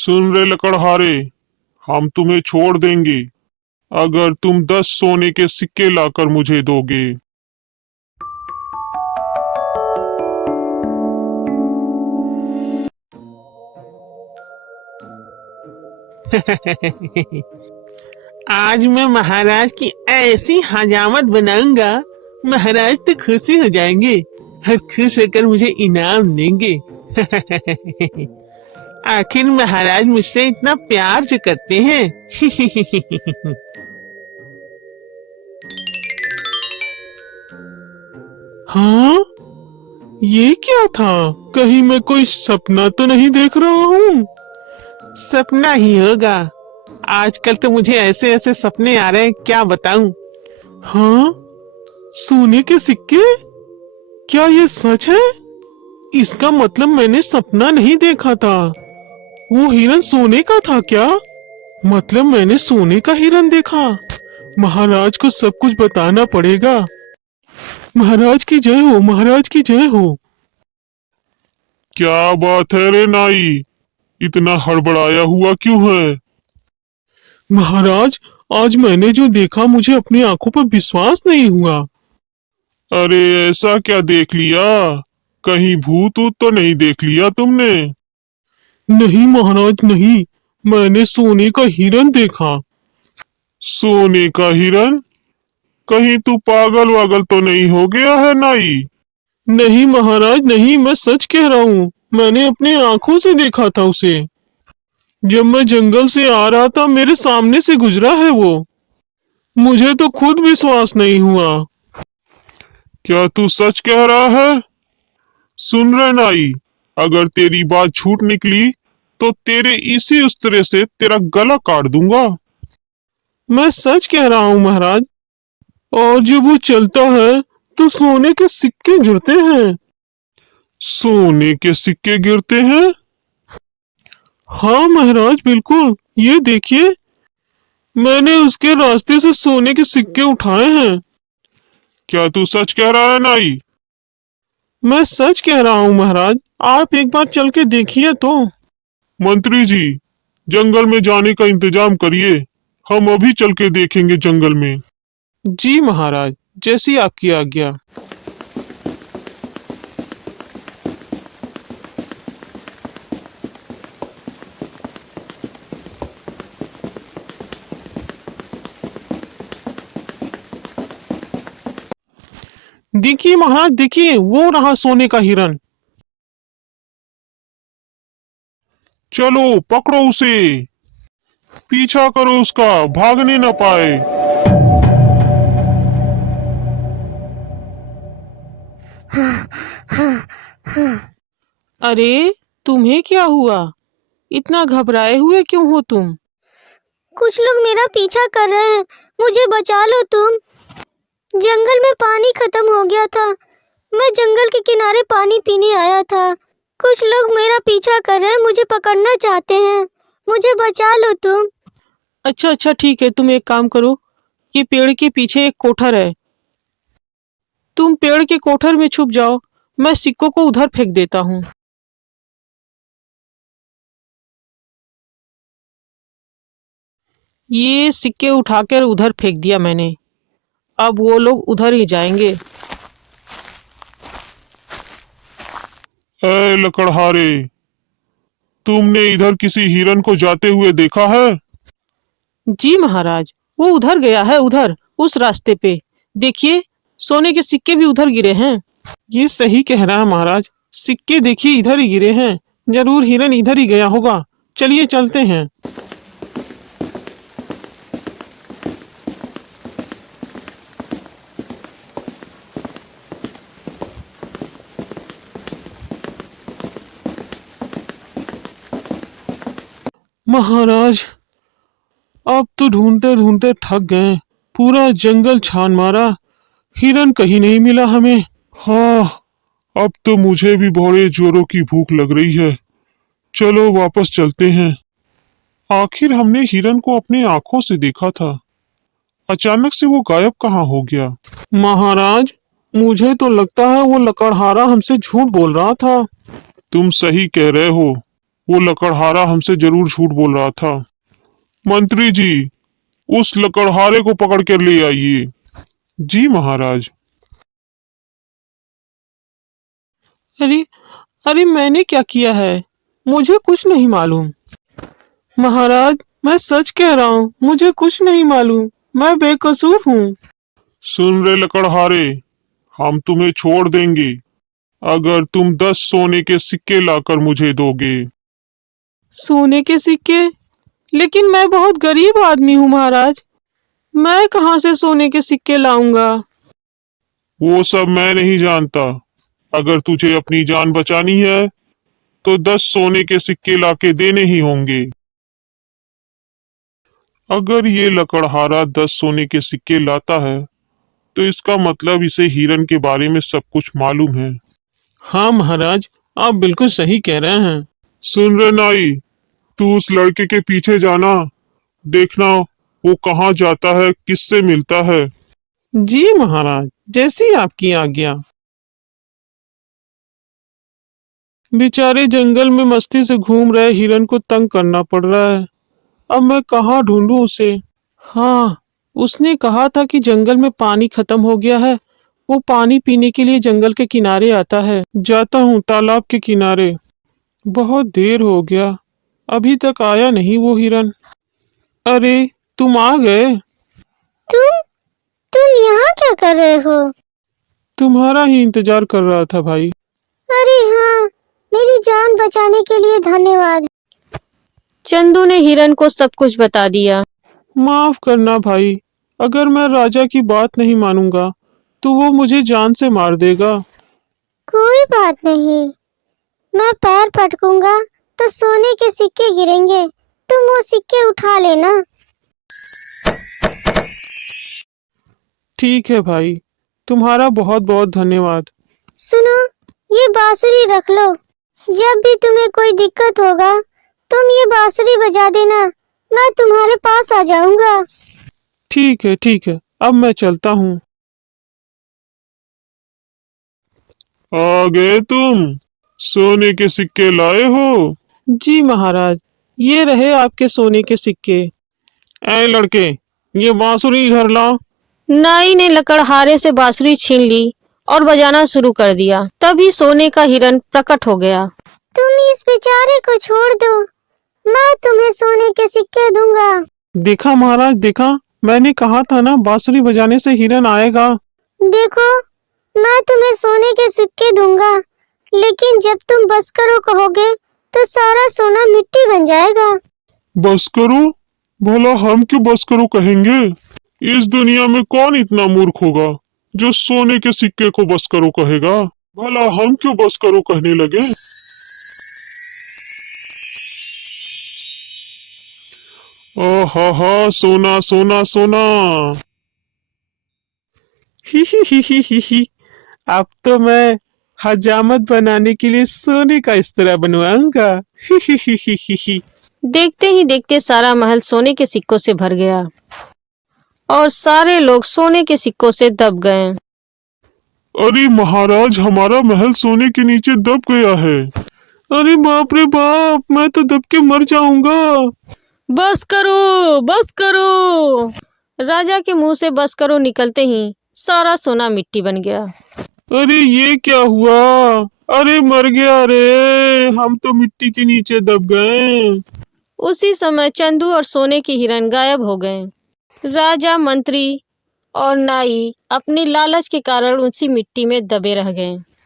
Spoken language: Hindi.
सुन रे लकड़हारे, हम तुम्हें छोड़ देंगे अगर तुम 10 सोने के सिक्के लाकर मुझे दोगे। आज मैं महाराज की ऐसी हजामत बनाऊंगा, महाराज तो खुशी हो जाएंगे और खुश होकर मुझे इनाम देंगे। आखिर महाराज मुझसे इतना प्यार जो करते हैं। हाँ, ये क्या था? कहीं मैं कोई सपना तो नहीं देख रहा हूँ? सपना ही होगा। आजकल तो मुझे ऐसे ऐसे सपने आ रहे हैं, क्या बताऊं। हाँ, सोने के सिक्के? क्या ये सच है? इसका मतलब मैंने सपना नहीं देखा था। वो हिरन सोने का था क्या? मतलब मैंने सोने का हिरन देखा। महाराज को सब कुछ बताना पड़ेगा। महाराज की जय हो, महाराज की जय हो। क्या बात है रे नाई, इतना हड़बड़ाया हुआ क्यों है? महाराज, आज मैंने जो देखा मुझे अपनी आंखों पर विश्वास नहीं हुआ। अरे ऐसा क्या देख लिया? कहीं भूत ऊत तो नहीं देख लिया तुमने? नहीं महाराज नहीं, मैंने सोने का हिरन देखा। सोने का हिरन? कहीं तू पागल वागल तो नहीं हो गया है नाई? नहीं महाराज नहीं, मैं सच कह रहा हूँ, मैंने अपनी आंखों से देखा था उसे। जब मैं जंगल से आ रहा था मेरे सामने से गुजरा है वो। मुझे तो खुद विश्वास नहीं हुआ। क्या तू सच कह रहा है? सुन रहे नाई, अगर तेरी बात झूठ निकली तो तेरे इसी उस्तरे से तेरा गला काट दूंगा। मैं सच कह रहा हूँ महाराज। और जब वो चलता है तो सोने के सिक्के गिरते हैं। सोने के सिक्के गिरते हैं? हाँ महाराज बिल्कुल, ये देखिए, मैंने उसके रास्ते से सोने के सिक्के उठाए हैं। क्या तू सच कह रहा है नाई? मैं सच कह रहा हूँ महाराज, आप एक बार चल के देखिए तो। मंत्री जी, जंगल में जाने का इंतजाम करिए, हम अभी चल के देखेंगे जंगल में। जी महाराज, जैसी आपकी आज्ञा। देखिए महाराज देखिए, वो रहा सोने का हिरन। चलो पकड़ो उसे, पीछा करो उसका, भागने न पाए। अरे, तुम्हें क्या हुआ? इतना घबराए हुए क्यों हो तुम? कुछ लोग मेरा पीछा कर रहे हैं, मुझे बचा लो तुम। जंगल में पानी खत्म हो गया था, मैं जंगल के किनारे पानी पीने आया था। कुछ लोग मेरा पीछा कर रहे हैं, मुझे पकड़ना चाहते हैं, मुझे बचा लो तुम। अच्छा अच्छा ठीक है, तुम एक काम करो, ये पेड़ के पीछे एक कोठर है, तुम पेड़ के कोठर में छुप जाओ, मैं सिक्कों को उधर फेंक देता हूँ। ये सिक्के उठाकर उधर फेंक दिया मैंने, अब वो लोग उधर ही जाएंगे। ए लकड़हारे, तुमने इधर किसी हिरन को जाते हुए देखा है? जी महाराज, वो उधर गया है, उधर उस रास्ते पे देखिए, सोने के सिक्के भी उधर गिरे हैं। ये सही कह रहा है महाराज, सिक्के देखिए इधर ही गिरे हैं। जरूर हिरन इधर ही गया होगा। चलिए चलते हैं। महाराज, अब तो ढूंढते ढूंढते थक गए, पूरा जंगल छान मारा, हिरन कहीं नहीं मिला हमें। हाँ, अब तो मुझे भी बड़े जोरों की भूख लग रही है। चलो वापस चलते हैं। आखिर हमने हिरन को अपनी आंखों से देखा था, अचानक से वो गायब कहाँ हो गया? महाराज, मुझे तो लगता है वो लकड़हारा हमसे झूठ बोल रहा था। तुम सही कह रहे हो, वो लकड़हारा हमसे जरूर झूठ बोल रहा था। मंत्री जी, उस लकड़हारे को पकड़ कर ले आइए। जी महाराज। अरे अरे मैंने क्या किया है? मुझे कुछ नहीं मालूम। महाराज, मैं सच कह रहा हूँ, मुझे कुछ नहीं मालूम। मैं बेकसूर हूँ। सुन रहे लकड़हारे, हम तुम्हें छोड़ देंगे अगर तुम 10 सोने के सिक्के लाकर मुझे दोगे। सोने के सिक्के? लेकिन मैं बहुत गरीब आदमी हूँ महाराज। मैं कहाँ से सोने के सिक्के लाऊंगा? वो सब मैं नहीं जानता। अगर तुझे अपनी जान बचानी है तो 10 सोने के सिक्के लाके देने ही होंगे। अगर ये लकड़हारा 10 सोने के सिक्के लाता है तो इसका मतलब इसे हिरन के बारे में सब कुछ मालूम है। हाँ महाराज, आप बिल्कुल सही कह रहे हैं। सुन रहे नाई, तू उस लड़के के पीछे जाना, देखना वो कहाँ जाता है, किससे मिलता है। जी महाराज, जैसी आपकी आज्ञा। बेचारे जंगल में मस्ती से घूम रहे हिरन को तंग करना पड़ रहा है। अब मैं कहाँ ढूंढूं उसे? हाँ, उसने कहा था कि जंगल में पानी खत्म हो गया है। वो पानी पीने के लिए जंगल के किनारे आता है। जाता हूँ तालाब के किनारे। बहुत देर हो गया, अभी तक आया नहीं वो हिरन। अरे, तुम आ गए। तुम तुम यहाँ क्या कर रहे हो? तुम्हारा ही इंतजार कर रहा था भाई। अरे हाँ, मेरी जान बचाने के लिए धन्यवाद। चंदू ने हिरन को सब कुछ बता दिया। माफ करना भाई, अगर मैं राजा की बात नहीं मानूंगा तो वो मुझे जान से मार देगा। कोई बात नहीं, मैं पैर पटकूंगा तो सोने के सिक्के गिरेंगे, तुम वो सिक्के उठा लेना। ठीक है भाई, तुम्हारा बहुत बहुत धन्यवाद। सुनो, ये बांसुरी रख लो। जब भी तुम्हें कोई दिक्कत होगा तुम ये बांसुरी बजा देना, मैं तुम्हारे पास आ जाऊंगा। ठीक है, अब मैं चलता हूँ। आ गए तुम? सोने के सिक्के लाए हो? जी महाराज, ये रहे आपके सोने के सिक्के। ऐ लड़के, ये बांसुरी घर लाओ। नाई ने लकड़हारे से बांसुरी छीन ली और बजाना शुरू कर दिया। तभी सोने का हिरन प्रकट हो गया। तुम इस बेचारे को छोड़ दो, मैं तुम्हें सोने के सिक्के दूंगा। देखा महाराज, देखा, मैंने कहा था ना बांसुरी बजाने से हिरन आएगा। देखो, मैं तुम्हें सोने के सिक्के दूंगा, लेकिन जब तुम बस करो कहोगे तो सारा सोना मिट्टी बन जाएगा। बस करो? भला हम क्यों बस करो कहेंगे? इस दुनिया में कौन इतना मूर्ख होगा जो सोने के सिक्के को बस करो कहेगा? भला हम क्यों बस करो कहने लगे? हा, सोना सोना सोना। ही। अब तो मैं हजामत बनाने के लिए सोने का इस्तेरा बनवाऊंगा। ही। देखते ही देखते सारा महल सोने के सिक्कों से भर गया और सारे लोग सोने के सिक्कों से दब गए। अरे महाराज, हमारा महल सोने के नीचे दब गया है। अरे बाप रे बाप, मैं तो दब के मर जाऊंगा। बस करो, बस करो। राजा के मुंह से बस करो निकलते ही सारा सोना मिट्टी बन गया। अरे ये क्या हुआ? अरे मर गया रे, हम तो मिट्टी के नीचे दब गए। उसी समय चंदू और सोने की हिरन गायब हो गए। राजा, मंत्री और नाई अपनी लालच के कारण उसी मिट्टी में दबे रह गए।